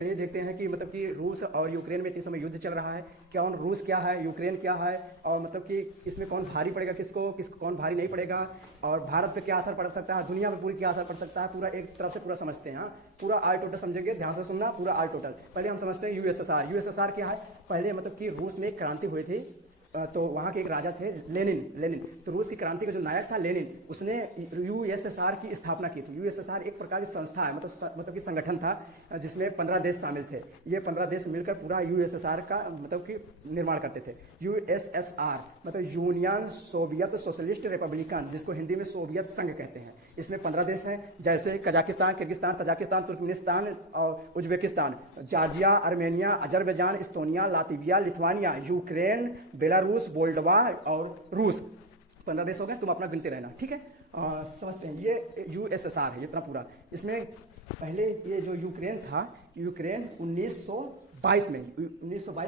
ये देखते हैं कि मतलब कि रूस और यूक्रेन में इस समय युद्ध चल रहा है। कौन रूस क्या है, यूक्रेन क्या है, और मतलब कि इसमें कौन भारी पड़ेगा, किसको कौन भारी नहीं पड़ेगा, और भारत पे क्या असर पड़ सकता है, दुनिया में पूरी क्या असर पड़ सकता है, पूरा एक तरफ से पूरा समझते हैं। हाँ, पूरा आल टोटल समझेंगे, ध्यान से सुनना, पूरा आल टोटल। पहले हम समझते हैं यूएसएसआर। यूएसएसआर क्या है? पहले मतलब कि रूस में क्रांति हुई थी, तो वहाँ के एक राजा थे लेनिन। तो रूस की क्रांति का जो नायक था लेनिन, उसने यूएसएसआर की स्थापना की थी। यूएसएसआर एक प्रकार की संस्था है, मतलब कि संगठन था, जिसमें 15 देश शामिल थे। ये 15 देश मिलकर पूरा यूएसएसआर का मतलब कि निर्माण करते थे। यूएसएसआर मतलब यूनियन सोवियत सोशलिस्ट रिपब्लिकन, जिसको हिंदी में सोवियत संघ कहते हैं। इसमें 15 देश हैं, जैसे कजाकिस्तान, किर्गिस्तान, तजाकिस्तान, तुर्कमेनिस्तान और Uzbekistan, Georgia, Armenia, Azerbaijan, इस्तोनिया, Latvia, Lithuania, Ukraine, Belarus, Moldova और रूस। 15 देश हो गए, तुम अपना गिनते रहना, ठीक है। समझते हैं, ये यूएसएसआर है, इतना पूरा। इसमें पहले ये जो यूक्रेन था, यूक्रेन 1922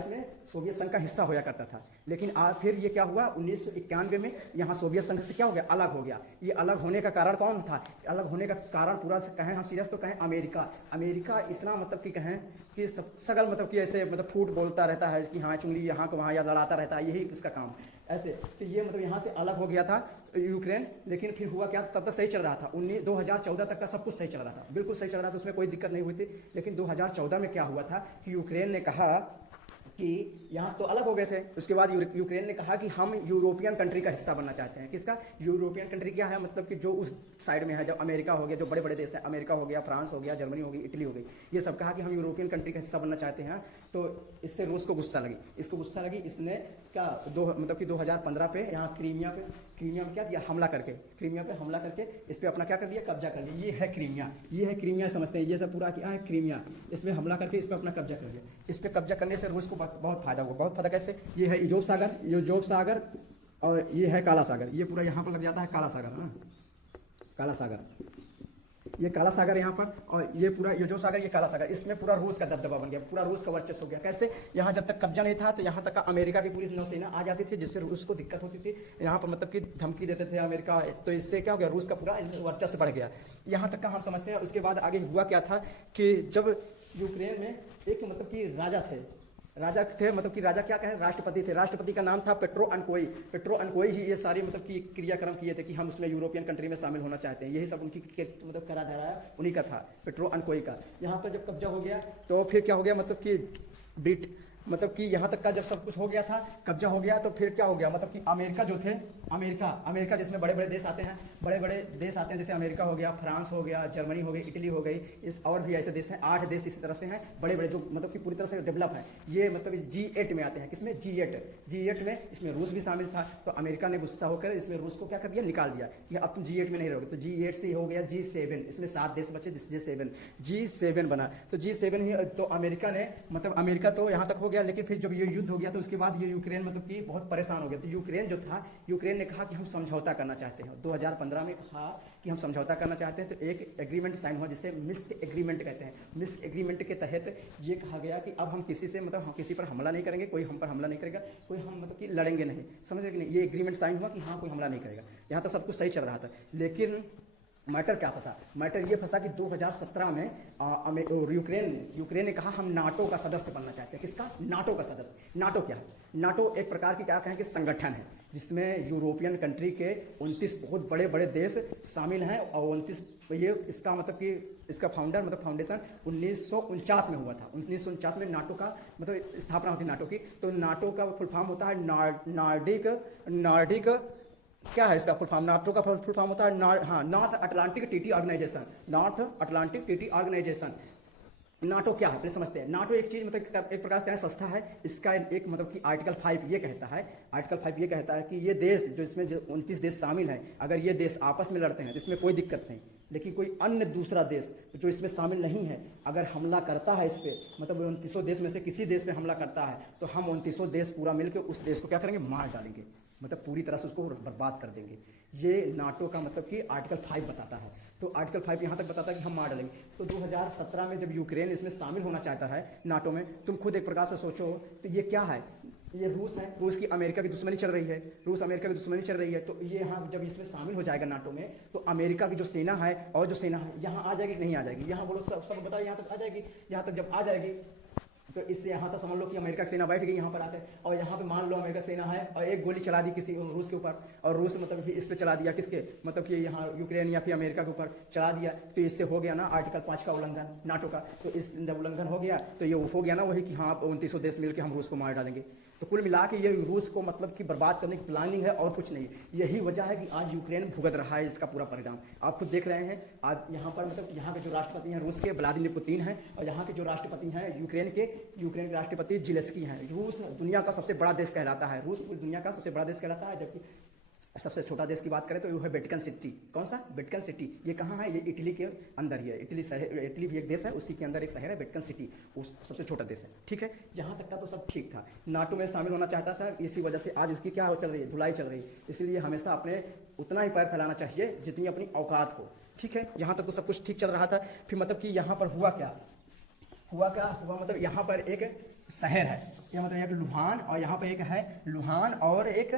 में सोवियत संघ का हिस्सा होया करता था। लेकिन फिर ये क्या हुआ, 1991 में यहाँ सोवियत संघ से क्या हो गया, अलग हो गया। ये अलग होने का कारण कौन था? अलग होने का कारण पूरा कहें हम सीरियस तो कहें अमेरिका इतना मतलब कि कहें कि सगल मतलब कि ऐसे मतलब फूट बोलता रहता है कि हाँ चुंगली यहाँ को वहाँ या लड़ाता रहता है, यही इसका काम ऐसे। तो ये मतलब यहाँ से अलग हो गया था यूक्रेन। लेकिन फिर हुआ क्या, तब तक सही चल रहा था। 2014 तक का सब कुछ सही चल रहा था, बिल्कुल सही चल रहा था, उसमें कोई दिक्कत नहीं हुई थी। लेकिन 2014 में क्या हुआ था कि यूक्रेन ने कहा कि यहाँ से तो अलग हो गए थे। उसके बाद यूक्रेन ने कहा कि हम यूरोपियन कंट्री का हिस्सा बनना चाहते हैं। किसका? यूरोपियन कंट्री क्या है, मतलब कि जो उस साइड में है, जब अमेरिका हो गया, जो बड़े बड़े देश हैं, अमेरिका हो गया, फ्रांस हो गया, जर्मनी हो गई, इटली हो गई, ये सब कहा कि हम यूरोपियन कंट्री का हिस्सा बनना चाहते हैं। तो इससे रूस को गुस्सा लगी, इसने क्या मतलब कि 2015 पे यहाँ क्रीमिया में क्या किया, हमला करके इस पर अपना क्या कर दिया, कब्जा कर लिया। ये है क्रीमिया, समझते हैं, ये सब पूरा क्या है क्रीमिया। इसमें हमला करके इस पर अपना कब्जा कर लिया। इस पर कब्जा करने से रूस को बहुत फायदा हुआ। बहुत फायदा कैसे? ये है इजोव सागर और ये है काला सागर। ये पूरा यहाँ पर लग जाता है काला सागर, ये काला सागर यहाँ पर, और ये पूरा इजोव सागर, ये काला सागर। इसमें पूरा रूस का दबदबा बन गया, पूरा रूस का वर्चस्व हो गया। कैसे? यहाँ जब तक कब्जा नहीं था तो यहाँ तक का अमेरिका की पूरी नौसेना आ जाती थी, जिससे रूस को दिक्कत होती थी। यहाँ पर मतलब कि धमकी देते थे अमेरिका, तो इससे क्या हो गया, रूस का पूरा वर्चस्व बढ़ गया। यहाँ तक का हम समझते हैं। उसके बाद आगे हुआ क्या था कि जब यूक्रेन में एक मतलब कि राजा थे, मतलब कि राजा क्या कहें, राष्ट्रपति थे। राष्ट्रपति का नाम था पेट्रो अनकोई ही ये सारी मतलब कि क्रियाक्रम किए थे कि हम उसमें यूरोपियन कंट्री में शामिल होना चाहते हैं। यही सब उनकी मतलब करा जा रहा है, उन्हीं का था, पेट्रो अनकोई का। यहाँ पर जब कब्जा हो गया तो फिर क्या हो गया, मतलब कि यहाँ तक का जब सब कुछ हो गया था, कब्जा हो गया, तो फिर क्या हो गया, मतलब कि अमेरिका जो थे, अमेरिका जिसमें बड़े बड़े देश आते हैं, जैसे अमेरिका हो गया, फ्रांस हो गया, जर्मनी हो गई, इटली हो गई, इस और भी ऐसे देश हैं, 8 देश इसी तरह से हैं बड़े बड़े, जो मतलब कि पूरी तरह से डेवलप है। ये मतलब G8 में आते हैं। किसमें? G8 में इसमें रूस भी शामिल था। तो अमेरिका ने गुस्सा होकर इसमें रूस को क्या कर दिया, निकाल दिया कि अब तुम G8 में नहीं रहोगे। तो G8 से हो गया G7, इसमें 7 देश बचे, G7 बना। तो G7 ही, तो अमेरिका ने मतलब अमेरिका तो यहाँ तक हो गया। लेकिन फिर जब ये युद्ध हो गया तो उसके बाद ये यूक्रेन मतलब कि बहुत परेशान हो गया। तो यूक्रेन जो था, यूक्रेन ने कहा कि हम समझौता करना चाहते हैं। 2015 में कहा कि हम समझौता करना चाहते हैं। तो एक एग्रीमेंट साइन हुआ, जिसे मिन्स्क एग्रीमेंट कहते हैं। मिन्स्क एग्रीमेंट के तहत ये कहा गया कि अब हम किसी से मतलब हम किसी पर हमला नहीं करेंगे, कोई हम पर हमला नहीं करेगा, कोई हम मतलब कि लड़ेंगे नहीं, समझ रहे कि नहीं। ये एग्रीमेंट साइन हुआ कि हाँ कोई हमला नहीं करेगा। यहाँ तक सब कुछ सही चल रहा था। लेकिन मैटर क्या फंसा? मैटर ये फंसा कि 2017 में यूक्रेन ने कहा हम नाटो का सदस्य बनना चाहते हैं। किसका? नाटो का सदस्य। नाटो क्या है? नाटो एक प्रकार की क्या कहें कि संगठन है, जिसमें यूरोपियन कंट्री के 29 बहुत बड़े बड़े देश शामिल हैं। और 29 ये इसका मतलब कि इसका फाउंडेशन 1949 में हुआ था। 1949 में नाटो का मतलब स्थापना होती नाटो की। तो नाटो का फुल फॉर्म होता है नार्डिक क्या है इसका फुल फॉर्म? नाटो का फुल फॉर्म होता है North Atlantic Treaty Organisation. NATO क्या है पहले समझते हैं। नाटो एक चीज मतलब एक प्रकार से संस्था है। इसका एक मतलब कि आर्टिकल 5 ये कहता है कि ये देश जो इसमें जो 29 देश शामिल हैं, अगर ये देश आपस में लड़ते हैं तो इसमें कोई दिक्कत नहीं। लेकिन कोई अन्य दूसरा देश जो इसमें शामिल नहीं है अगर हमला करता है इस पर, मतलब 29 देश में से किसी देश पे हमला करता है, तो हम 29 देश पूरा मिलकर उस देश को क्या करेंगे, मार डालेंगे, मतलब पूरी तरह से उसको बर्बाद कर देंगे। ये नाटो का मतलब कि आर्टिकल 5 बताता है। तो आर्टिकल 5 यहाँ तक बताता है कि हम मार डालेंगे। तो 2017 में जब यूक्रेन इसमें शामिल होना चाहता है नाटो में, तुम खुद एक प्रकार से सोचो तो ये क्या है, ये रूस है, रूस की अमेरिका की दुश्मनी चल रही है, रूस अमेरिका की दुश्मनी चल रही है। तो ये यहाँ जब इसमें शामिल हो जाएगा नाटो में, तो अमेरिका की जो सेना है और जो सेना है यहाँ आ जाएगी कि नहीं आ जाएगी? यहाँ बोलो सब बताओ, यहाँ तक आ जाएगी? यहाँ तक जब आ जाएगी तो इससे यहाँ तक समझ लो कि अमेरिका की सेना बैठ गई यहाँ पर आते, और यहाँ पे मान लो अमेरिका की सेना है और एक गोली चला दी किसी रूस के ऊपर, और रूस मतलब इस पे चला दिया किसके, मतलब कि यहाँ यूक्रेन या फिर अमेरिका के ऊपर चला दिया, तो इससे हो गया ना आर्टिकल 5 का उल्लंघन नाटो का। तो इस जब उल्लंघन हो गया तो ये हो गया ना वही कि हाँ 2900 देश मिलकर हम रूस को मार डालेंगे। तो कुल मिला के ये रूस को मतलब कि बर्बाद करने की प्लानिंग है और कुछ नहीं। यही वजह है कि आज यूक्रेन भुगत रहा है इसका पूरा परिणाम। आप खुद देख रहे हैं आज यहाँ पर मतलब यहाँ के जो राष्ट्रपति हैं रूस के व्लादिमीर पुतिन हैं, और यहाँ के जो राष्ट्रपति हैं यूक्रेन के राष्ट्रपति जेलेंस्की हैं। रूस दुनिया का सबसे बड़ा देश कहलाता है, रूस दुनिया का सबसे बड़ा देश कहलाता है, जबकि सबसे छोटा देश की बात करें तो वो है वेटिकन सिटी। कौन सा? Vatican city. ये कहाँ है? ये इटली के अंदर ही है। इटली भी एक देश है, उसी के अंदर एक शहर है वेटिकन सिटी, उस सबसे छोटा देश है। ठीक है, यहाँ तक का तो सब ठीक था। नाटो में शामिल होना चाहता था, इसी वजह से आज इसकी क्या चल रही है, धुलाई चल रही है। इसलिए हमेशा अपने उतना ही पैर फैलाना चाहिए जितनी अपनी औकात हो। ठीक है, यहाँ तक तो सब कुछ ठीक चल रहा था। फिर मतलब कि यहाँ पर हुआ मतलब यहाँ पर एक शहर है, यह मतलब एक लुहान, और यहाँ पर एक है लुहान और एक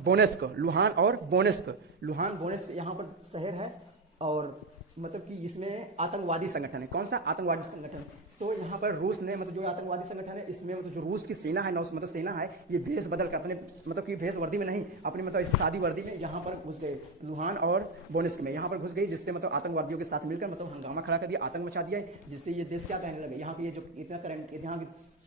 बोनेस्क, लुहान बोनेस्क यहाँ पर शहर है। और मतलब कि इसमें आतंकवादी संगठन है। कौन सा? आतंकवादी संगठन। तो यहाँ पर रूस ने मतलब जो आतंकवादी संगठन है इसमें मतलब जो रूस की सेना है, मतलब सेना है, ये भेष बदल कर अपने मतलब कि भेष वर्दी में नहीं, अपनी मतलब इस सादी वर्दी में यहाँ पर घुस गए, लुहान और बोनेस्क में यहाँ पर घुस गई, जिससे मतलब आतंकवादियों के साथ मिलकर मतलब हंगामा खड़ा कर दिया, आतंक मचा दिया, जिससे ये देश क्या कहने लगे, यहाँ पे ये जो इतना करंट यहाँ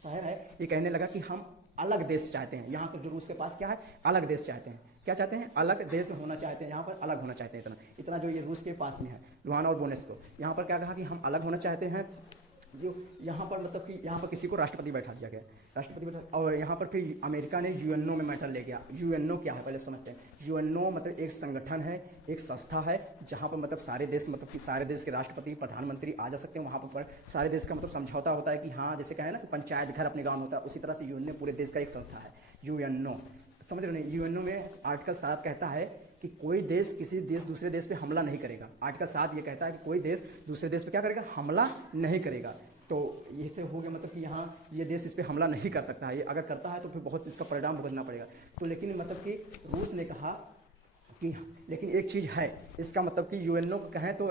शहर है ये कहने लगा कि हम अलग देश चाहते हैं। यहाँ पर जो रूस के पास क्या है, अलग देश चाहते हैं। क्या चाहते हैं? अलग देश होना चाहते हैं, यहाँ पर अलग होना चाहते हैं। इतना जो ये रूस के पास में है लुहान और बोनेस्क को, यहाँ पर क्या कहा कि हम अलग होना चाहते हैं। जो यहाँ पर मतलब कि यहाँ पर किसी को राष्ट्रपति बैठा दिया गया, राष्ट्रपति बैठा, और यहाँ पर फिर अमेरिका ने यूएनओ में मैटर ले गया। यूएनओ क्या है पहले समझते हैं। यूएनओ मतलब एक संगठन है, एक संस्था है, जहाँ पर मतलब सारे देश मतलब कि सारे देश के राष्ट्रपति प्रधानमंत्री आ जा सकते हैं। वहाँ पर सारे देश का मतलब समझौता होता है कि हाँ, जैसे कहें ना कि पंचायत घर अपने गाँव में होता है, उसी तरह से यूएनओ पूरे देश का एक संस्था है यूएनओ। समझ रहे नहीं? यूएनओ में आर्टिकल 7 कहता है कि कोई देश किसी देश दूसरे देश पे हमला नहीं करेगा। आर्टिकल 7 ये कहता है कि कोई देश दूसरे देश पे क्या करेगा? हमला नहीं करेगा। तो इससे हो गया मतलब कि यहाँ ये देश इस पर हमला नहीं कर सकता है, ये अगर करता है तो फिर बहुत इसका परिणाम भुगतना पड़ेगा। तो लेकिन मतलब कि रूस ने कहा कि लेकिन एक चीज़ है, इसका मतलब कि यूएनओ कहें तो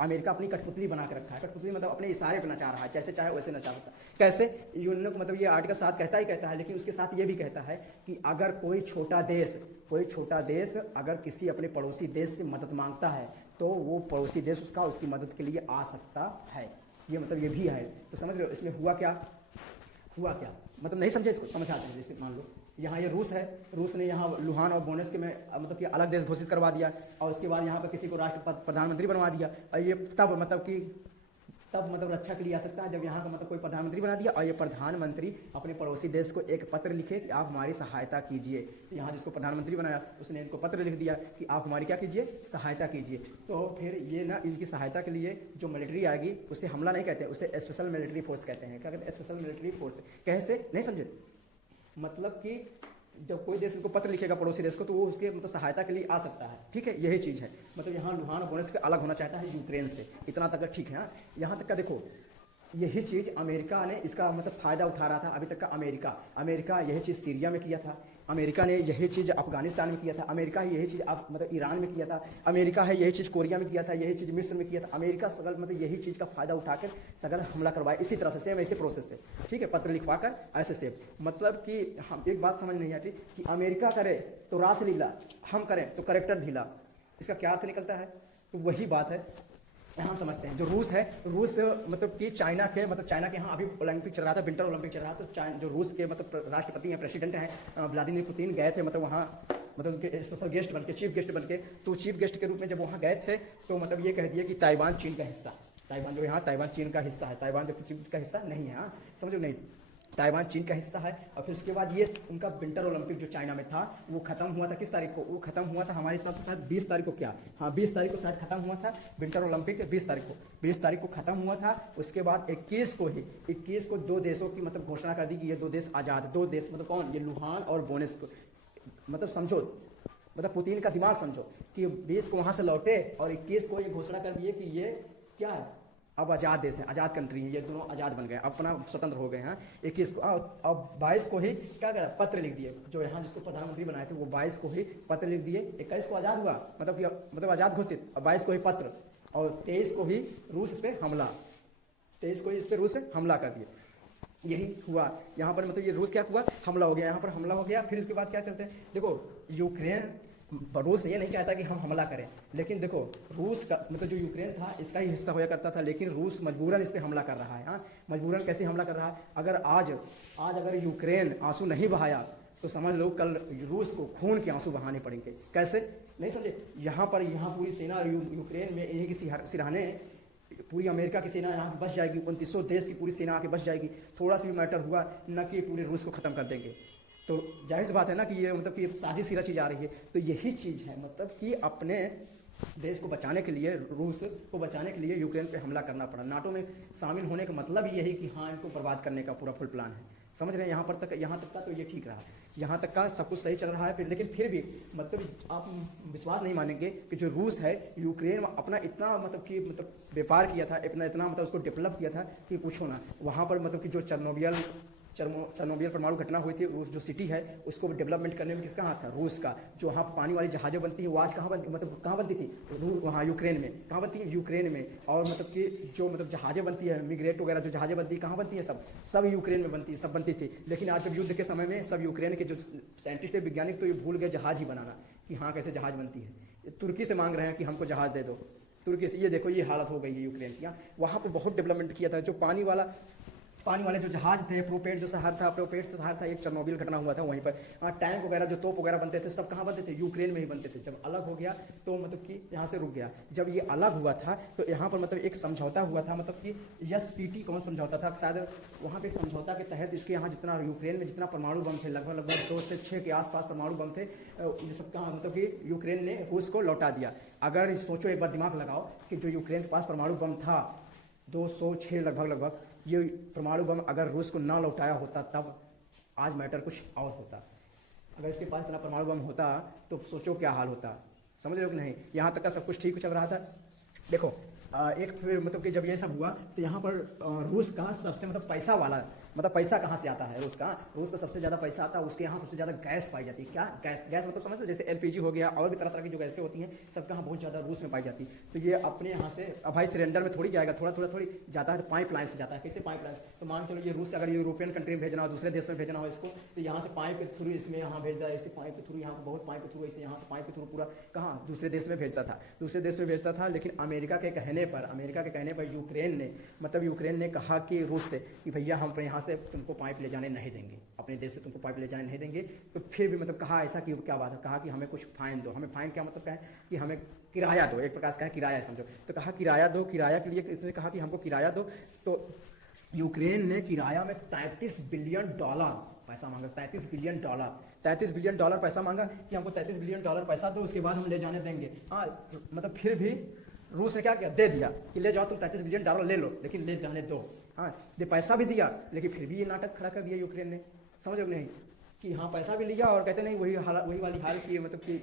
अमेरिका अपनी कठपुतली बना के रखा है। कठपुतली मतलब अपने इशारे पर नचा रहा है, जैसे चाहे वैसे नचा सकता है। कैसे? यूएनओ को मतलब ये आर्टिकल 7 कहता है, लेकिन उसके साथ ये भी कहता है कि अगर कोई छोटा देश अगर किसी अपने पड़ोसी देश से मदद मांगता है तो वो पड़ोसी देश उसकी मदद के लिए आ सकता है। ये मतलब ये भी है। तो समझ रहे हो इसमें हुआ क्या मतलब नहीं समझे, इसको समझाते हैं। जैसे मान लो यहाँ ये रूस है, रूस ने यहाँ लुहान और बोनेस्क में मतलब कि अलग देश घोषित करवा दिया, और उसके बाद यहाँ पर किसी को प्रधानमंत्री बनवा दिया। और ये तब मतलब रक्षा के लिए आ सकता है जब यहाँ का मतलब कोई प्रधानमंत्री बना दिया, और ये प्रधानमंत्री अपने पड़ोसी देश को एक पत्र लिखे कि आप हमारी सहायता कीजिए। तो यहाँ जिसको प्रधानमंत्री बनाया उसने इनको पत्र लिख दिया कि आप हमारी क्या कीजिए, सहायता कीजिए। तो फिर ये ना इनकी सहायता के लिए जो मिलिट्री आएगी उसे हमला नहीं कहते, उसे स्पेशल मिलिट्री फोर्स कहते हैं। क्या कहते हैं? Special military force. कैसे? नहीं समझे? मतलब कि जब कोई देश को पत्र लिखेगा पड़ोसी देश को तो वो उसके मतलब सहायता के लिए आ सकता है। ठीक है, यही चीज़ है। मतलब यहाँ लुहान और बोनेस्क अलग होना चाहता है यूक्रेन से, इतना तक ठीक है। यहाँ तक का देखो, यही चीज़ अमेरिका ने इसका मतलब फ़ायदा उठा रहा था अभी तक का। अमेरिका यही चीज़ सीरिया में किया था, अमेरिका ने यही चीज़ अफगानिस्तान में किया था, अमेरिका ही यही चीज़ मतलब ईरान में किया था, अमेरिका है यही चीज़ कोरिया में किया था, यही चीज़ मिस्र में किया था। अमेरिका सगल मतलब यही चीज़ का फ़ायदा उठाकर सगल हमला करवाए, इसी तरह से सेम ऐसे प्रोसेस से। ठीक है, पत्र लिखवा कर ऐसे सेम। मतलब कि हम एक बात समझ नहीं आती कि अमेरिका करे तो रास लीला, हम करें तो करेक्टर ढीला। इसका क्या अर्थ निकलता है? तो वही बात है, हम समझते हैं। जो रूस है, रूस मतलब कि चाइना के यहाँ अभी ओलंपिक चल रहा था, विंटर ओलंपिक चल रहा था। तो जो रूस के मतलब राष्ट्रपति हैं, प्रेसिडेंट हैं व्लादिमीर पुतिन, गए थे मतलब वहाँ मतलब उनके स्पेशल गेस्ट बनके, चीफ गेस्ट बनके। तो चीफ गेस्ट के रूप में जब वहाँ गए थे तो मतलब ये कह दिया कि ताइवान चीन का हिस्सा, ताइवान जो यहाँ ताइवान चीन का हिस्सा है, ताइवान जो चीन का हिस्सा नहीं है। हाँ समझो नहीं, ताइवान चीन का हिस्सा है। और फिर उसके बाद ये उनका विंटर ओलंपिक जो चाइना में था वो खत्म हुआ था किस तारीख को? वो खत्म हुआ था हमारे हिसाब से शायद 20 तारीख को। क्या? हाँ 20 तारीख को शायद खत्म हुआ था विंटर ओलंपिक। 20 तारीख को खत्म हुआ था। उसके बाद 21 को 2 देशों की मतलब घोषणा कर दी कि ये 2 देश आज़ाद। 2 देश मतलब कौन? ये लुहान और बोनेस्क। मतलब समझो, मतलब पुतिन का दिमाग समझो कि 20 को वहाँ से लौटे और 21 को ये घोषणा कर दिए कि ये क्या है, अब आज़ाद देश है, आज़ाद कंट्री है, ये दोनों आज़ाद बन गए, अपना स्वतंत्र हो गए हैं। 21 को अब 22 को ही क्या करा, पत्र लिख दिए, जो यहाँ जिसको प्रधानमंत्री बनाए थे वो 22 को ही पत्र लिख दिए। 21 को आज़ाद हुआ, मतलब आज़ाद घोषित, और 22 को ही पत्र, और 23 को ही रूस इस पर हमला, 23 को ही इस पर रूस हमला कर दिए। यही हुआ यहाँ पर, मतलब ये रूस क्या हुआ, हमला हो गया, यहाँ पर हमला हो गया। फिर उसके बाद क्या चलते हैं, देखो यूक्रेन, रूस ये नहीं चाहता कि हम हमला करें, लेकिन देखो रूस का मतलब जो यूक्रेन था इसका ही हिस्सा होया करता था, लेकिन रूस मजबूरन इस पर हमला कर रहा है। हाँ, मजबूरन कैसे हमला कर रहा है, अगर आज अगर यूक्रेन आंसू नहीं बहाया तो समझ लो कल रूस को खून के आंसू बहाने पड़ेंगे। कैसे, नहीं समझे, यहाँ पूरी सेना यूक्रेन में यही की सिरहाने, पूरी अमेरिका की सेना यहाँ बस जाएगी, 2900 देश की पूरी सेना आके बस जाएगी। थोड़ा सा भी मैटर हुआ न कि पूरे रूस को ख़त्म कर देंगे। तो जाहिर सी बात है ना कि ये मतलब कि साजिश ही रची जा रही है। तो यही चीज़ है, मतलब कि अपने देश को बचाने के लिए, रूस को बचाने के लिए यूक्रेन पे हमला करना पड़ा। नाटो में शामिल होने का मतलब यही कि हाँ, इनको बर्बाद करने का पूरा फुल प्लान है। समझ रहे हैं, यहाँ तक का तो ये ठीक रहा, यहाँ तक का सब कुछ सही चल रहा है। लेकिन फिर भी मतलब आप विश्वास नहीं मानेंगे कि जो रूस है, यूक्रेन में अपना इतना मतलब व्यापार किया था, इतना मतलब उसको डेवलप किया था कि पूछो ना। वहाँ पर मतलब कि जो चेरनोबिल परमाणु घटना हुई थी, जो सिटी है उसको डेवलपमेंट करने में किसका हाथ था, रूस का। जो वहाँ पानी वाली जहाज़ें बनती है वो आज कहाँ बनती थी, वहाँ यूक्रेन में। कहाँ बनती है, यूक्रेन में। और मतलब कि जो जहाज़ें बनती है, मिग्रेट वगैरह जो जहाज़ें बनती है कहाँ बनती है, सब यूक्रेन में बनती है, सब बनती थी। लेकिन आज जब युद्ध के समय में सब यूक्रेन के जो साइंटिस्ट है, वैज्ञानिक, तो ये भूल गए जहाज़ ही बनाना, कि हाँ कैसे जहाज़ बनती है। तुर्की से मांग रहे हैं कि हमको जहाज़ दे दो, तुर्की से। ये देखो ये हालत हो गई है यूक्रेन की। वहाँ पर बहुत डेवलपमेंट किया था। जो पानी वाले जो जहाज थे, प्रोपेट जो शहर था, प्रोपेट से शहर था, एक चेरनोबिल घटना हुआ था वहीं पर। टैंक वगैरह जो तोप वगैरह बनते थे सब कहाँ बनते थे, यूक्रेन में ही बनते थे। जब अलग हो गया तो मतलब कि यहाँ से रुक गया। जब ये अलग हुआ था तो यहाँ पर मतलब एक समझौता हुआ था, मतलब कि SPT कौन समझौता था, शायद वहाँ पे समझौता के तहत इसके यहाँ जितना यूक्रेन में जितना परमाणु बम थे, लगभग 2 से 6 के आसपास परमाणु बम थे, ये सब कहाँ मतलब कि यूक्रेन ने रूस को लौटा दिया। अगर सोचो, एक बार दिमाग लगाओ कि जो यूक्रेन के पास परमाणु बम था 206 लगभग, ये परमाणु बम अगर रूस को ना लौटाया होता तब आज मैटर कुछ और होता। अगर इसके पास इतना परमाणु बम होता तो सोचो क्या हाल होता। समझ रहे हो कि नहीं। यहाँ तक का सब कुछ ठीक चल रहा था। देखो एक फिर मतलब कि जब ये सब हुआ तो यहाँ पर रूस का सबसे मतलब पैसा वाला, मतलब पैसा कहाँ से आता है, रूस का सबसे ज़्यादा पैसा आता है। उसके यहाँ सबसे ज़्यादा गैस पाई जाती है। क्या गैस मतलब समझते, जैसे LPG हो गया और भी तरह तरह की जो गैसें होती हैं, सब कहाँ बहुत ज़्यादा रूस में पाई जाती है। तो ये अपने यहाँ से अब भाई सिलेंडर में थोड़ी जाएगा, थोड़ी जाता है तो पाइपलाइन से जाता है। कैसे पाइपलाइन? तो मान चलो ये रूस से अगर यूरोपियन कंट्री में भेजना हो, दूसरे देश में भेजना हो इसको, तो यहाँ से पाइप के थ्रू इसमें यहाँ भेज जाए, इसे पाइप के थ्रू, यहाँ पर बहुत पाइप के थ्रू, इसे यहाँ से पाइप के थ्रू पूरा कहाँ दूसरे देश में भेजता था। लेकिन अमेरिका के कहने पर यूक्रेन ने कहा कि रूस से कि भैया हम यहाँ से तुमको पाइप ले जाने नहीं देंगे, अपने देश से तुमको पाइप ले जाने नहीं देंगे। तो फिर भी मतलब कहा ऐसा कि क्या बात है, कहा कि हमें कुछ फाइन दो। हमें फाइन क्या मतलब क्या है कि हमें किराया दो, एक प्रकार से कहा किराया है, समझो। तो कहा किराया दो, किराया के लिए इसने कहा कि हमको किराया दो। तो यूक्रेन ने किराया में $33 बिलियन पैसा मांगा। $33 बिलियन पैसा मांगा कि हमको $33 बिलियन पैसा दो, उसके बाद हम ले जाने देंगे। हाँ, मतलब फिर भी रूस ने क्या किया, दे दिया कि ले जाओ तुम $33 बिलियन ले लो, लेकिन ले जाने दो। हाँ, दे पैसा भी दिया, लेकिन फिर भी ये नाटक खड़ा कर दिया यूक्रेन ने। समझ रहे नहीं कि हाँ पैसा भी लिया और कहते नहीं वही वाली हाल की, मतलब कि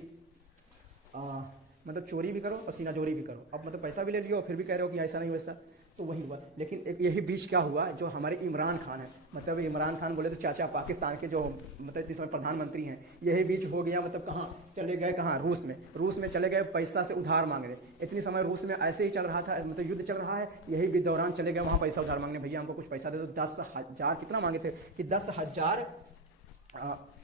मतलब चोरी भी करो और सीनाजोरी भी करो। अब मतलब पैसा भी ले लियो और फिर भी कह रहे हो कि ऐसा नहीं वैसा। तो वही हुआ। लेकिन एक यही बीच क्या हुआ, जो हमारे इमरान खान है, मतलब इमरान खान बोले तो चाचा पाकिस्तान के जो मतलब इस समय प्रधानमंत्री हैं, यही बीच हो गया। मतलब कहाँ चले गए, कहाँ रूस में चले गए पैसा से उधार मांगने। इतनी समय रूस में ऐसे ही चल रहा था, मतलब युद्ध चल रहा है, यही भी दौरान चले गए वहाँ पैसा उधार मांगने। भैया हमको कुछ पैसा दे दो। 10,000 कितना मांगे थे कि 10,000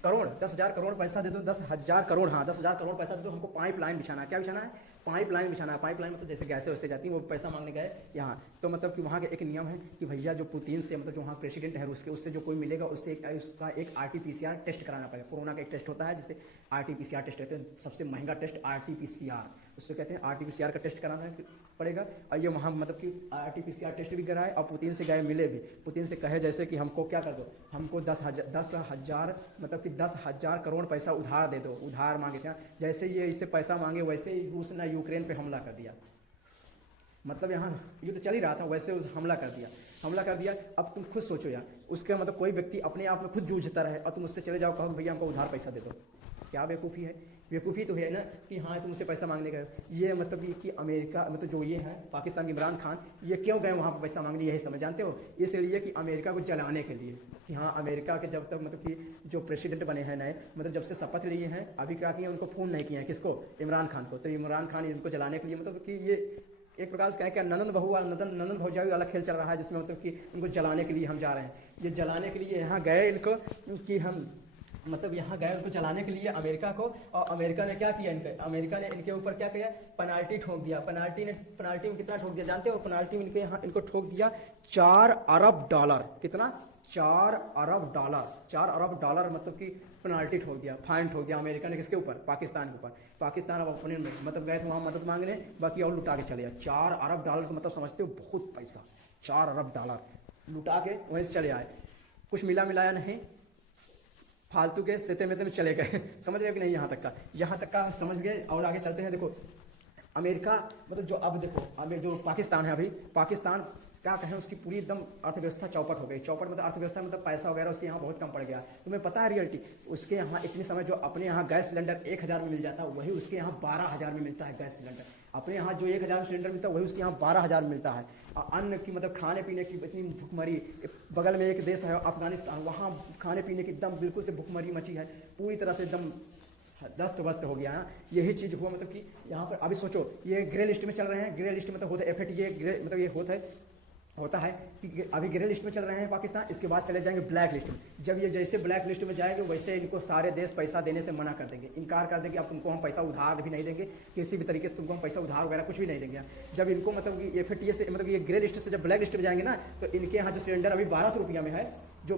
करोड़ पैसा दे दो। 10,000 करोड़, हाँ 10,000 करोड़ पैसा दे दो, हमको पाइपलाइन बिछाना है। क्या बिछाना है? पाइपलाइन बिछाना है। पाइपलाइन मतलब जैसे गैसें वैसे जाती हैं, वो पैसा मांगने गए यहाँ। तो मतलब कि वहाँ का एक नियम है कि भैया जो पुतिन से, मतलब जो वहाँ प्रेसिडेंट है रूस के, उससे जो कोई मिलेगा उससे उसका एक RT-PCR टेस्ट कराना पड़ेगा। कोरोना का एक टेस्ट होता है जिसे RT-PCR टेस्ट कहते हैं, सबसे महंगा टेस्ट RT-PCR, उससे कहते हैं RT-PCR का टेस्ट कराना पड़ेगा। और ये वहाँ मतलब कि RT-PCR टेस्ट भी कराए और पुतिन से गए, मिले भी। पुतिन से कहे जैसे कि हमको क्या कर दो, हमको 10,000 मतलब कि 10,000 करोड़ पैसा उधार दे दो। उधार मांगे थे। जैसे ये इससे पैसा मांगे वैसे ही रूस ने यूक्रेन पे हमला कर दिया। मतलब यहाँ युद्ध चल ही रहा था, वैसे हमला कर दिया। अब तुम खुद सोचो यार, उसका मतलब कोई व्यक्ति अपने आप में खुद जूझता रहे और तुम उससे चले जाओ, कहो भैया हमको उधार पैसा दे दो। क्या बेवकूफ़ी है। बेवकूफ़ी तो है ना कि हाँ तुमसे पैसा मांगने का। ये मतलब कि अमेरिका मतलब जो ये है पाकिस्तान के इमरान खान, ये क्यों गए वहाँ पर पैसा मांगने, यही समझ जानते हो, इसलिए कि अमेरिका को जलाने के लिए, कि हाँ अमेरिका के जब तक मतलब कि जो प्रेसिडेंट बने हैं नए, मतलब जब से शपथ लिए हैं अभी क्या किए, उनको फ़ोन नहीं किए हैं, किसको, इमरान खान को। तो इमरान खान इनको जलाने के लिए मतलब कि ये एक प्रकार से क्या ननंद बहू वाला ननंद भौजाई वाला खेल चल रहा है, जिसमें मतलब कि इनको जलाने के लिए हम जा रहे हैं। ये जलाने के लिए यहाँ गए इनको, कि हम मतलब यहाँ गए उनको जलाने के लिए अमेरिका को, और अमेरिका ने क्या किया, अमेरिका ने इनके ऊपर क्या किया, पेनाल्टी ठोक दिया। पेनाल्टी में कितना ठोक दिया जानते हो, पेनाल्टी में इनके यहाँ इनको ठोक दिया $4 अरब। कितना, $4 अरब मतलब कि पेनाल्टी ठोक दिया, फाइन ठोक दिया अमेरिका ने, किसके ऊपर, पाकिस्तान के ऊपर। पाकिस्तान अब अपने में मतलब गए थे वहाँ मदद मांगने, बाकी और लुटा के चले आए। $4 अरब को मतलब समझते हो बहुत पैसा, $4 अरब लुटा के वहीं से चले आए। कुछ मिलाया नहीं, फालतू के सेते मेते में चले गए। समझ रहे हो कि नहीं, यहाँ तक का समझ गए। और आगे चलते हैं। देखो अमेरिका मतलब जो अब देखो अब जो पाकिस्तान है, अभी पाकिस्तान क्या कहें, उसकी पूरी एकदम अर्थव्यवस्था चौपट हो गई। चौपट मतलब अर्थव्यवस्था मतलब पैसा वगैरह उसके यहाँ बहुत कम पड़ गया। तुम्हें पता है रियलिटी, उसके यहाँ इतने समय जो अपने यहाँ गैस सिलेंडर 1000 में मिल जाता है, वही उसके यहाँ 12000 में मिलता है गैस सिलेंडर। अपने यहाँ जो 1000 में सिलेंडर मिलता है, वही उसके यहाँ 12000 में मिलता है। अन्न की मतलब खाने पीने की इतनी भुखमरी, बगल में एक देश है अफगानिस्तान, वहाँ खाने पीने की एकदम बिल्कुल से भुखमरी मची है, पूरी तरह से एकदम दस्त वस्त हो गया है। यही चीज़ हुआ मतलब कि यहाँ पर अभी सोचो, ये ग्रे लिस्ट में चल रहे हैं। ग्रे लिस्ट मतलब होता है FAT, ये ग्रे मतलब ये होता है कि अभी ग्रे लिस्ट में चल रहे हैं पाकिस्तान, इसके बाद चले जाएंगे ब्लैक लिस्ट में। जब ये जैसे ब्लैक लिस्ट में जाएंगे, वैसे इनको सारे देश पैसा देने से मना कर देंगे, इनकार कर देंगे, अब तुमको हम पैसा उधार भी नहीं देंगे, किसी भी तरीके से तुमको हम पैसा उधार वगैरह कुछ भी नहीं देंगे। जब इनको मतलब कि FAT से मतलब ये ग्रे लिस्ट से जब ब्लैक लिस्ट में जाएंगे ना, तो इनके यहाँ जो सिलेंडर अभी 1200 रुपया में है, जो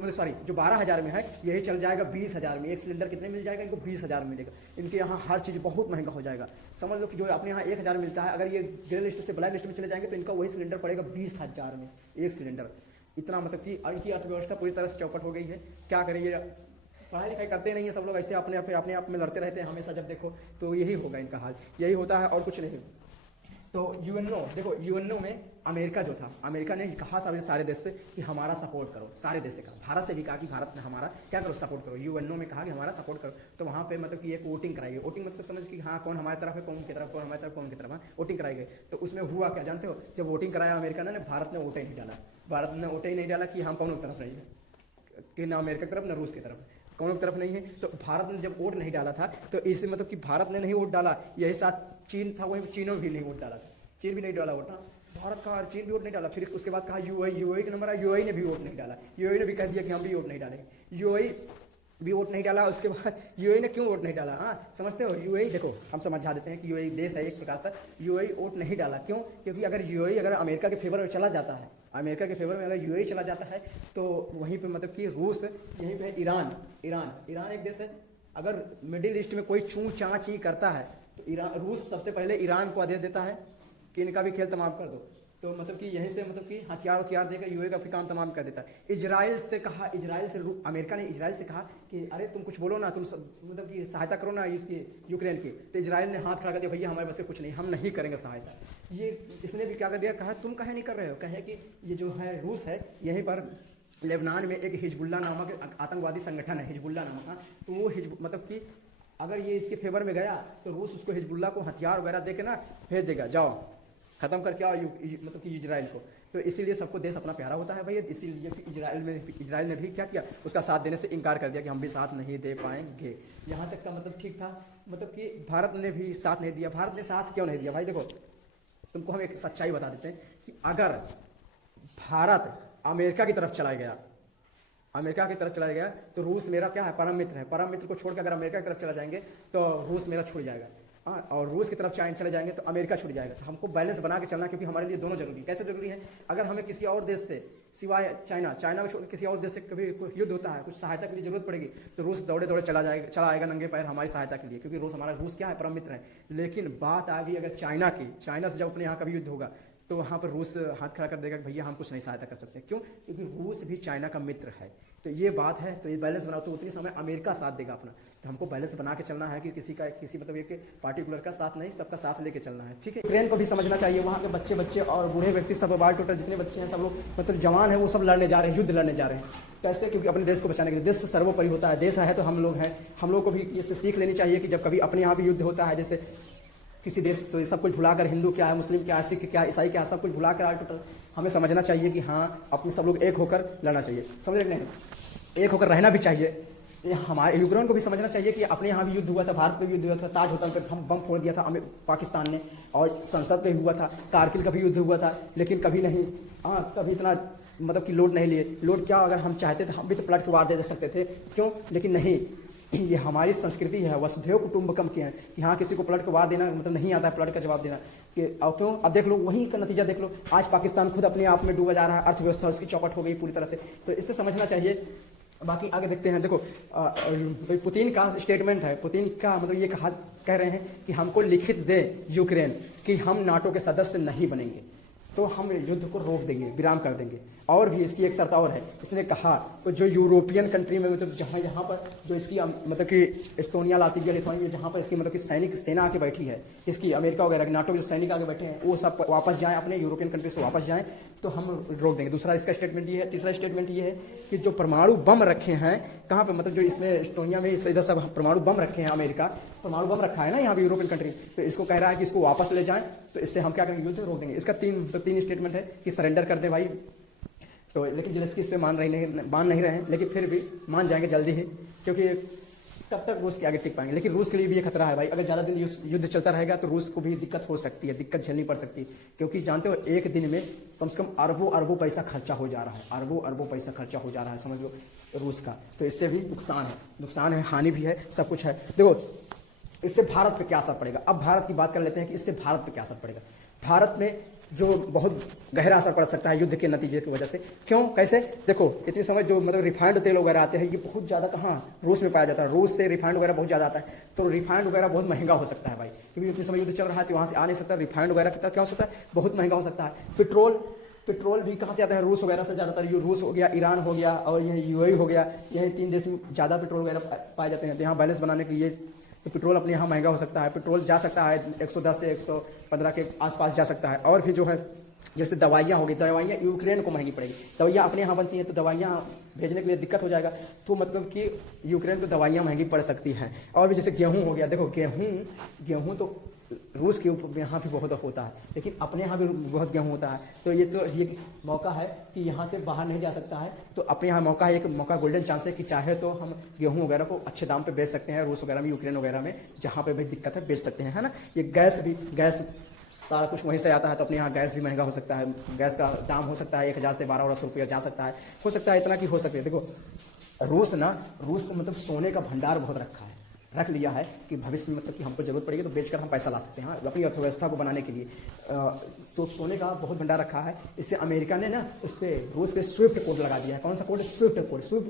12,000 में है, यही चल जाएगा 20,000 में। एक सिलेंडर कितने मिल जाएगा इनको, 20,000 में मिलेगा। इनके यहाँ हर चीज़ बहुत महंगा हो जाएगा। समझ लो कि जो अपने यहाँ 1000 मिलता है, अगर ये ग्रे लिस्ट से ब्लैक लिस्ट में चले जाएंगे तो इनका वही सिलेंडर पड़ेगा 20,000 में एक सिलेंडर। इतना मतलब कि इनकी अर्थव्यवस्था पूरी तरह से चौपट हो गई है। क्या करें, ये पढ़ाई लिखाई करते नहीं है सब लोग, ऐसे अपने आप में लड़ते रहते हैं हमेशा। जब देखो तो यही होगा इनका हाल, यही होता है और कुछ नहीं। तो UNO देखो, UNO में अमेरिका जो था, अमेरिका ने कहा सारे देश से कि हमारा सपोर्ट करो, सारे देश से कहा, भारत से भी कहा कि भारत ने हमारा क्या करो, सपोर्ट करो। UNO में कहा कि हमारा सपोर्ट करो। तो वहाँ पे मतलब कि एक वोटिंग कराई गई। वोटिंग मतलब समझ कि हाँ कौन हमारी तरफ है, कौन की तरफ, कौन हमारी तरफ, कौन की तरफ, वोटिंग कराई गई। तो उसमें हुआ क्या जानते हो, जब वोटिंग कराया अमेरिका ने, भारत ने वोटे नहीं डाला। भारत ने वोटे ही नहीं डाला कि हम कौन की तरफ नहीं है, कि ना अमेरिका की तरफ ना रूस की तरफ, कौन की तरफ नहीं है। तो भारत ने जब वोट नहीं डाला था, तो इसे मतलब कि भारत ने नहीं वोट डाला, यही साथ चीन था, वही चीनों भी नहीं वोट डाला था, चीन भी नहीं डाला वोट, भारत का चीन भी वोट नहीं डाला। फिर उसके बाद कहा UAE के नंबर आया, UAE ने भी वोट नहीं डाला। UAE ने भी कह दिया कि हम भी वोट नहीं डालेंगे। UAE भी वोट नहीं डाला। उसके बाद UAE ने क्यों वोट नहीं डाला, हाँ समझते हो। UAE देखो हम समझा देते हैं कि UAE देश है एक प्रकार से। UAE वोट नहीं डाला क्यों, क्योंकि अगर UAE अगर अमेरिका के फेवर में चला जाता है, अमेरिका के फेवर में अगर UAE चला जाता है, तो वहीं पर मतलब कि रूस, यहीं पर ईरान एक देश है। अगर मिडिल ईस्ट में कोई चूँ चाँ करता है, तो रूस सबसे पहले ईरान को आदेश देता है कि इनका भी खेल तमाम कर दो। तो मतलब कि यहीं से मतलब कि हथियार देकर UAE का फिर काम तमाम कर देता है। इजराइल से अमेरिका ने इजराइल से कहा कि अरे तुम कुछ बोलो ना, तुम मतलब कि सहायता करो ना इसकी, यूक्रेन की। तो इजराइल ने हाथ खड़ा कर दिया, भैया हमारे बस कुछ नहीं, हम नहीं करेंगे सहायता। ये इसने भी क्या कर दिया, कहा तुम कहे नहीं कर रहे हो, कहे कि ये जो है रूस है, यहीं पर लेबनान में एक हिजबुल्ला नामक आतंकवादी संगठन है, हिजबुल्ला नामक का। तो वो मतलब कि अगर ये इसके फेवर में गया, तो रूस उसको हिजबुल्ला को हथियार वगैरह दे के ना भेज देगा, जाओ खत्म करके आओ मतलब कि इजराइल को। तो इसीलिए सबको देश अपना प्यारा होता है भैया, इसीलिए इजराइल ने भी क्या किया, उसका साथ देने से इनकार कर दिया कि हम भी साथ नहीं दे पाएंगे। यहाँ तक का मतलब ठीक था, मतलब कि भारत ने भी साथ नहीं दिया। भारत ने साथ क्यों नहीं दिया भाई, देखो तुमको हम एक सच्चाई बता देते हैं कि अगर भारत अमेरिका की तरफ चला गया, तो रूस मेरा क्या है, परम मित्र है। परम मित्र को छोड़कर अगर अमेरिका की तरफ चला जाएंगे तो रूस मेरा छूट जाएगा, और रूस की तरफ चले जाएंगे तो अमेरिका छूट जाएगा। तो हमको बैलेंस बना के चलना, क्योंकि हमारे लिए दोनों जरूरी है। कैसे जरूरी है, अगर हमें किसी और देश से सिवाय चाइना को छोड़ किसी और देश से कभी कोई युद्ध होता है, कुछ सहायता के लिए जरूरत पड़ेगी, तो रूस दौड़े चला आएगा नंगे पैर हमारी सहायता के लिए, क्योंकि रूस क्या है, परम मित्र है। लेकिन बात आ गई अगर चाइना से जब अपने यहाँ कभी युद्ध होगा, तो वहाँ पर रूस हाथ खड़ा कर देगा कि भैया हम कुछ नहीं सहायता कर सकते। क्यों, क्योंकि रूस भी चाइना का मित्र है। तो ये बात है, तो ये बैलेंस बनाओ, तो उतनी समय अमेरिका साथ देगा अपना। तो हमको बैलेंस बना के चलना है कि किसी मतलब एक पार्टिकुलर का साथ नहीं, सबका साथ लेके चलना है, ठीक है। यूक्रेन को भी समझना चाहिए, वहाँ के बच्चे और बूढ़े व्यक्ति सब, बाल टोटल जितने बच्चे हैं सब लोग मतलब जवान है, वो सब लड़ने जा रहे हैं, युद्ध लड़ने जा रहे हैं। कैसे? क्योंकि अपने देश को बचाने के लिए। देश सर्वोपरि होता है, देश है तो हम लोग हैं। हम लोग को भी इससे सीख लेनी चाहिए कि जब कभी अपने यहाँ भी युद्ध होता है, जैसे किसी देश, तो सब कुछ भुलाकर हिंदू क्या है, मुस्लिम क्या है, सिख क्या है, ईसाई क्या है, सब कुछ भुलाकर आल टोटल हमें समझना चाहिए कि हाँ, अपने सब लोग एक होकर लड़ना चाहिए। समझ रहे नहीं? एक होकर रहना भी चाहिए। ये हमारे यूक्रेन को भी समझना चाहिए कि अपने यहाँ भी युद्ध हुआ था, भारत में भी युद्ध हुआ था, ताज होटल पर हम बम फोड़ दिया था पाकिस्तान ने, और संसद पे हुआ था, कारगिल का भी युद्ध हुआ था, लेकिन कभी नहीं, हाँ, कभी इतना मतलब कि लोड नहीं लिए। लोड क्या, अगर हम चाहते थे हम भी तो पलट के वार दे सकते थे, क्यों? लेकिन नहीं, ये हमारी संस्कृति है, वसुधैव कुटुंबकम की है कि हाँ, किसी को पलट के वार देना मतलब नहीं आता है, पलट का जवाब देना कि अब क्यों। अब देख लो वहीं का नतीजा देख लो, आज पाकिस्तान खुद अपने आप में डूबा जा रहा है, अर्थव्यवस्था उसकी चौपट हो गई पूरी तरह से। तो इससे समझना चाहिए। बाकी आगे देखते हैं। देखो पुतिन का स्टेटमेंट है, पुतिन का मतलब ये कह रहे हैं कि हमको लिखित दे यूक्रेन कि हम नाटो के सदस्य नहीं बनेंगे तो हम युद्ध को रोक देंगे, विराम कर देंगे। और भी इसकी एक शर्त और है, इसने कहा तो जो यूरोपियन कंट्री में मतलब जहाँ यहाँ पर जो इसकी मतलब कि एस्टोनिया, लातविया, लिथुआनिया, जहाँ पर इसकी मतलब कि सैनिक सेना आके बैठी है, इसकी अमेरिका वगैरह के नाटो के जो सैनिक आगे बैठे हैं, वो सब वापस जाएं, अपने यूरोपियन कंट्री से वापस जाएं तो हम रोक देंगे। दूसरा इसका स्टेटमेंट ये है। तीसरा स्टेटमेंट ये है कि जो परमाणु बम रखे हैं कहाँ पर, मतलब जो इसमें एस्टोनिया में इधर सब परमाणु बम रखे हैं, अमेरिका परमाणु बम रखा है ना यहाँ पे यूरोपियन कंट्री, तो इसको कह रहा है कि इसको वापस ले जाएं तो इससे हम क्या करेंगे, युद्ध रोक देंगे। इसका तीन स्टेटमेंट है कि सरेंडर कर दे भाई। तो लेकिन जेलेंस्की इस पे मान नहीं रहे हैं, लेकिन फिर भी मान जाएंगे जल्दी ही, क्योंकि तब तक रूस के आगे टिक पाएंगे। लेकिन रूस के लिए भी ये खतरा है भाई, अगर ज़्यादा दिन युद्ध चलता रहेगा तो रूस को भी दिक्कत हो सकती है, दिक्कत झेलनी पड़ सकती है। क्योंकि जानते हो एक दिन में कम से कम अरबों पैसा खर्चा हो जा रहा है, अरबों पैसा खर्चा हो जा रहा है, समझ लो रूस का। तो इससे भी नुकसान है, हानि भी है, सब कुछ है। देखो इससे भारत पे क्या असर पड़ेगा। अब भारत की बात कर लेते हैं कि इससे भारत पे क्या असर पड़ेगा। भारत में जो बहुत गहरा असर पड़ सकता है युद्ध के नतीजे की वजह से। क्यों, कैसे? देखो इतनी समय जो मतलब रिफाइंड तेल वगैरह आते हैं, ये बहुत ज़्यादा कहाँ, रूस में पाया जाता है। रूस से रिफाइंड वगैरह बहुत ज़्यादा आता है, तो रिफाइंड वगैरह बहुत महंगा हो सकता है भाई, क्योंकि इतनी समय युद्ध चल रहा है तो वहाँ से आ नहीं सकता। रिफाइंड वगैरह कितना क्या हो सकता है, बहुत महंगा हो सकता है। पेट्रोल भी कहाँ से आता है, रूस वगैरह से ज़्यादातर। रूस हो गया, ईरान हो गया और यह यूएई हो गया, यही 3 देश में ज़्यादा पेट्रोल वगैरह पाए जाते हैं। तो यहाँ बैलेंस बनाने के लिए तो पेट्रोल अपने यहाँ महंगा हो सकता है। पेट्रोल जा सकता है 110 से 115 के आसपास जा सकता है। और भी जो है जैसे दवाइयाँ होगी, दवाइयाँ यूक्रेन को महंगी पड़ेगी, दवाइयाँ अपने यहाँ बनती हैं तो दवाइयाँ भेजने के लिए दिक्कत हो जाएगा, तो मतलब कि यूक्रेन को दवाइयाँ महंगी पड़ सकती हैं। और भी जैसे गेहूँ हो गया, देखो गेहूँ तो रूस के ऊपर यहाँ भी बहुत होता है, लेकिन अपने यहाँ भी बहुत गेहूँ होता है। तो ये मौका है कि यहाँ से बाहर नहीं जा सकता है, तो अपने यहाँ मौका है, एक मौका गोल्डन चांस है कि चाहे तो हम गेहूँ वगैरह को अच्छे दाम पे बेच सकते हैं, रूस वगैरह में, यूक्रेन वगैरह में, जहाँ पे भाई दिक्कत है बेच सकते हैं, है ना। ये गैस सारा कुछ वहीं से आता है, तो अपने यहाँ गैस भी महंगा हो सकता है। गैस का दाम हो सकता है 1000 से 1200 रुपया जा सकता है, हो सकता है इतना कि हो सकता है। देखो रूस मतलब सोने का भंडार बहुत रख लिया है कि भविष्य में मतलब कि हमको जरूरत पड़ेगी तो बेचकर हम पैसा ला सकते हैं अपनी अर्थव्यवस्था को बनाने के लिए। तो सोने का बहुत भंडार रखा है। इससे अमेरिका ने ना उस पर रूस पे स्विफ्ट कोड लगा दिया है। कौन सा कोड? स्विफ्ट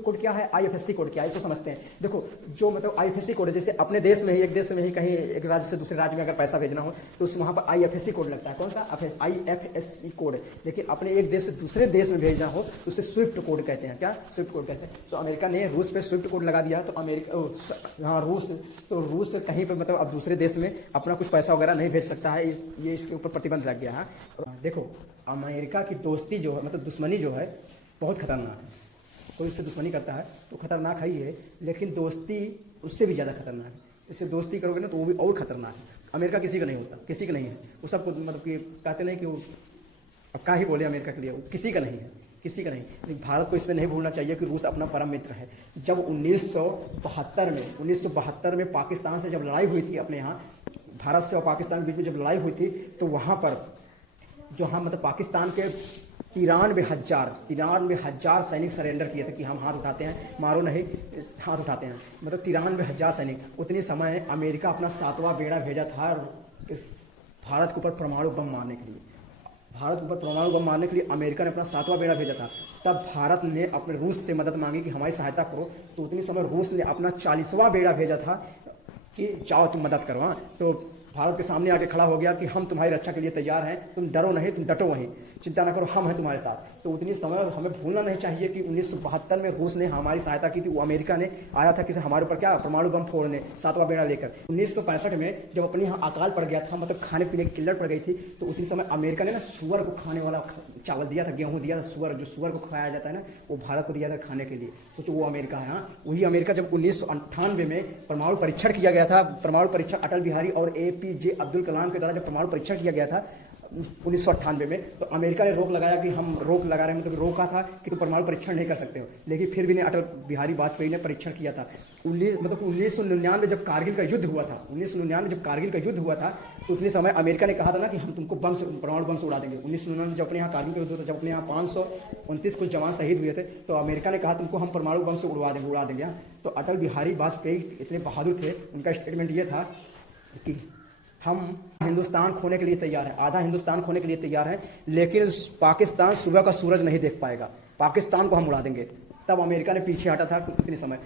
कोड क्या है? IFSC कोड क्या है, इसको समझते हैं। देखो जो मतलब IFSC कोड है, जैसे अपने देश में ही, एक देश में ही कहीं एक राज्य से दूसरे राज्य में अगर पैसा भेजना हो तो वहाँ पर IFSC कोड लगता है। कौन सा? IFSC code. लेकिन अपने एक देश से दूसरे देश में भेजना हो तो उसे स्विफ्ट कोड कहते हैं। क्या? स्विफ्ट कोड कहते हैं। तो अमेरिका ने रूस पे स्विफ्ट कोड लगा दिया, तो रूस कहीं पर मतलब अब दूसरे देश में अपना कुछ पैसा वगैरह नहीं भेज सकता है, ये इसके ऊपर प्रतिबंध लग गया है। देखो अमेरिका की दोस्ती जो है, मतलब दुश्मनी जो है, बहुत खतरनाक है। कोई उससे दुश्मनी करता है तो खतरनाक ही है, लेकिन दोस्ती उससे भी ज़्यादा खतरनाक है। इससे दोस्ती करोगे ना तो वो भी और खतरनाक है। अमेरिका किसी का नहीं होता, किसी का नहीं है। वो सबको मतलब कि कहते नहीं कि वो, अब क्या ही बोले अमेरिका के लिए, वो किसी का नहीं है, किसी का नहीं। लेकिन भारत को इसमें नहीं भूलना चाहिए कि रूस अपना परम मित्र है। जब 1972 में पाकिस्तान से जब लड़ाई हुई थी, अपने यहाँ भारत से और पाकिस्तान के बीच में जब लड़ाई हुई थी, तो वहाँ पर जो हम मतलब पाकिस्तान के 93,000 सैनिक सरेंडर किए थे कि हम हाथ उठाते हैं, मारो नहीं, हाथ उठाते हैं, मतलब 93,000 सैनिक। उतनी समय अमेरिका अपना 7वां बेड़ा भेजा था भारत के ऊपर परमाणु बम मारने के लिए। भारत के ऊपर परमाणु बम मारने के लिए अमेरिका ने अपना 7वां बेड़ा भेजा था। तब भारत ने अपने रूस से मदद मांगी कि हमारी सहायता करो, तो उतनी समय रूस ने अपना 40वां बेड़ा भेजा था कि जाओ तुम मदद करो। तो भारत के सामने आके खड़ा हो गया कि हम तुम्हारी रक्षा के लिए तैयार हैं, तुम डरो नहीं, तुम डटो वहीं, चिंता ना करो, हम हैं तुम्हारे साथ। तो उतनी समय हमें भूलना नहीं चाहिए कि 1972 में रूस ने हमारी सहायता की थी। वो अमेरिका ने आया था कि हमारे ऊपर क्या परमाणु बम फोड़ने, 7वां बेड़ा लेकर। 1965 में जब अपने यहाँ अकाल पड़ गया था, मतलब खाने पीने की किल्लत पड़ गई थी, तो उसी समय अमेरिका ने ना सुअर को खाने वाला चावल दिया था, गेहूँ दिया था। सुअर, जो सुअर को खाया जाता है ना, वो भारत को दिया था खाने के लिए। सोचो वो अमेरिका है। हाँ, वही अमेरिका जब 1998 में परमाणु परीक्षण किया गया था, परमाणु परीक्षण अटल बिहारी और APJ अब्दुल कलाम के द्वारा जब परमाणु परीक्षण किया गया था 1998 में, तो अमेरिका ने रोक लगाया कि हम रोक लगा रहे हैं, मतलब रोका था कि तुम परमाणु परीक्षण नहीं कर सकते हो। लेकिन फिर भी ने अटल बिहारी वाजपेयी ने परीक्षण किया था। 1999 जब कारगिल का युद्ध हुआ था, 1999 जब कारगिल का युद्ध हुआ था, तो उतने समय अमेरिका ने कहा था ना कि हम तुमको बम से, परमाणु बम से उड़ा देंगे। 1999 जब अपने यहाँ कारगिल का युद्ध हुआ था, जब अपने यहाँ 529 कुछ जवान शहीद हुए थे, तो अमेरिका ने कहा तुमको हम परमाणु बम से उड़ा देंगे। तो अटल बिहारी वाजपेयी इतने बहादुर थे, उनका स्टेटमेंट ये था कि हम हिंदुस्तान खोने के लिए तैयार हैं, आधा हिंदुस्तान खोने के लिए तैयार हैं, लेकिन पाकिस्तान सुबह का सूरज नहीं देख पाएगा, पाकिस्तान को हम उड़ा देंगे। तब अमेरिका ने पीछे हटा था कितने समय।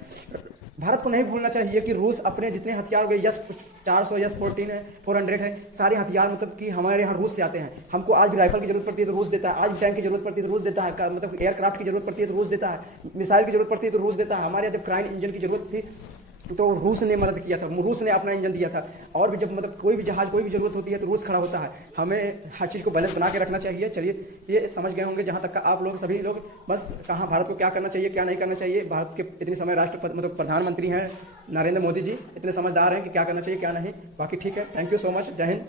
भारत को नहीं भूलना चाहिए कि रूस अपने जितने हथियार हो गए, S-400, S-14 है, 400 है, सारे हथियार मतलब कि हमारे यहाँ रूस से आते हैं। हमको आज भी राइफल की जरूरत पड़ती है तो रूस देता है, आज भी टैंक की जरूरत पड़ती है तो रूस देता है, मतलब एयरक्राफ्ट की जरूरत पड़ती है तो रूस देता है, मिसाइल की जरूरत पड़ती है तो रूस देता है। हमारे यहाँ जब क्राइन इंजन की जरूरत थी तो रूस ने मदद किया था, रूस ने अपना इंजन दिया था। और भी जब मतलब कोई भी जहाज, कोई भी जरूरत होती है तो रूस खड़ा होता है। हमें हर चीज़ को बैलेंस बना के रखना चाहिए। चलिए, ये समझ गए होंगे जहाँ तक का आप लोग सभी लोग, बस कहाँ भारत को क्या करना चाहिए, क्या नहीं करना चाहिए। भारत के इतने समय राष्ट्रपति मतलब प्रधानमंत्री हैं नरेंद्र मोदी जी, इतने समझदार हैं कि क्या करना चाहिए क्या नहीं। बाकी ठीक है, थैंक यू सो मच, जय हिंद।